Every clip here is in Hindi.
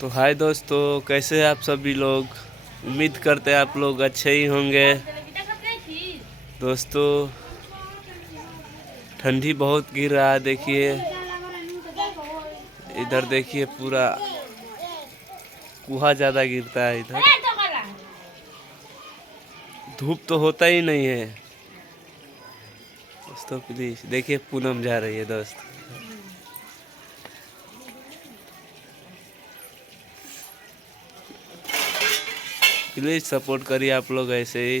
तो हाय दोस्तों, कैसे हैं आप सभी लोग। उम्मीद करते हैं आप लोग अच्छे ही होंगे। दोस्तों ठंडी बहुत गिर रहा है, देखिए इधर देखिए पूरा कुहा ज़्यादा गिरता है। इधर धूप तो होता ही नहीं है। दोस्तों प्लीज देखिए पूनम जा रही है दोस्त। प्लीज सपोर्ट करिए आप लोग ऐसे ही।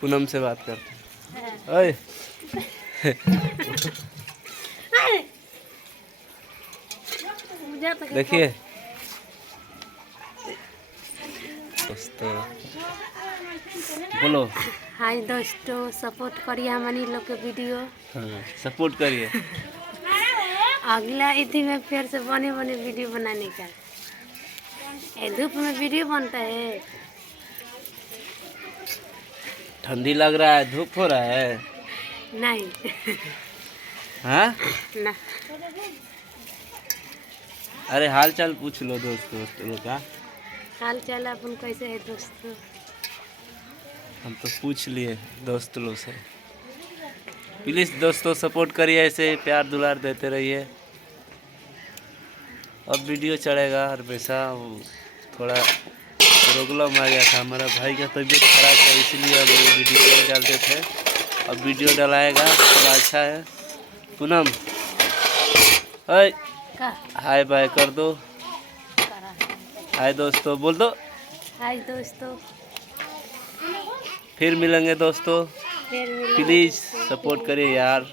पूनम से बात करते हैं। ओए देखिए दोस्तों, बोलो। हाय दोस्तों, सपोर्ट करिए हमारी लोग के वीडियो। हाँ, सपोर्ट करिए। अगला इसी में फिर से बने बने वीडियो बनाने का। ये धूप में वीडियो बनता है। ठंडी लग रहा है, धूप हो रहा है। नहीं हाँ ना। अरे हाल चाल पूछ लो दोस्तों लोग का। हाल चाल अपन कैसे है दोस्तों? हम तो पूछ लिए दोस्त लोग से। प्लीज़ दोस्तों सपोर्ट करिए, ऐसे प्यार दुलार देते रहिए। अब वीडियो चढ़ेगा हमेशा। वो थोड़ा प्रॉब्लम आ गया था, हमारा भाई का तबीयत खराब था, इसलिए अब वीडियो नहीं डालते थे। अब वीडियो डलाएगा, थोड़ा अच्छा है। पूनम हाय हाय बाय कर दो। हाय दोस्तों बोल दो। हाय दोस्तों, फिर मिलेंगे दोस्तों। फिर मिलेंगे प्लीज़ दोस्तों। सपोर्ट करिए यार।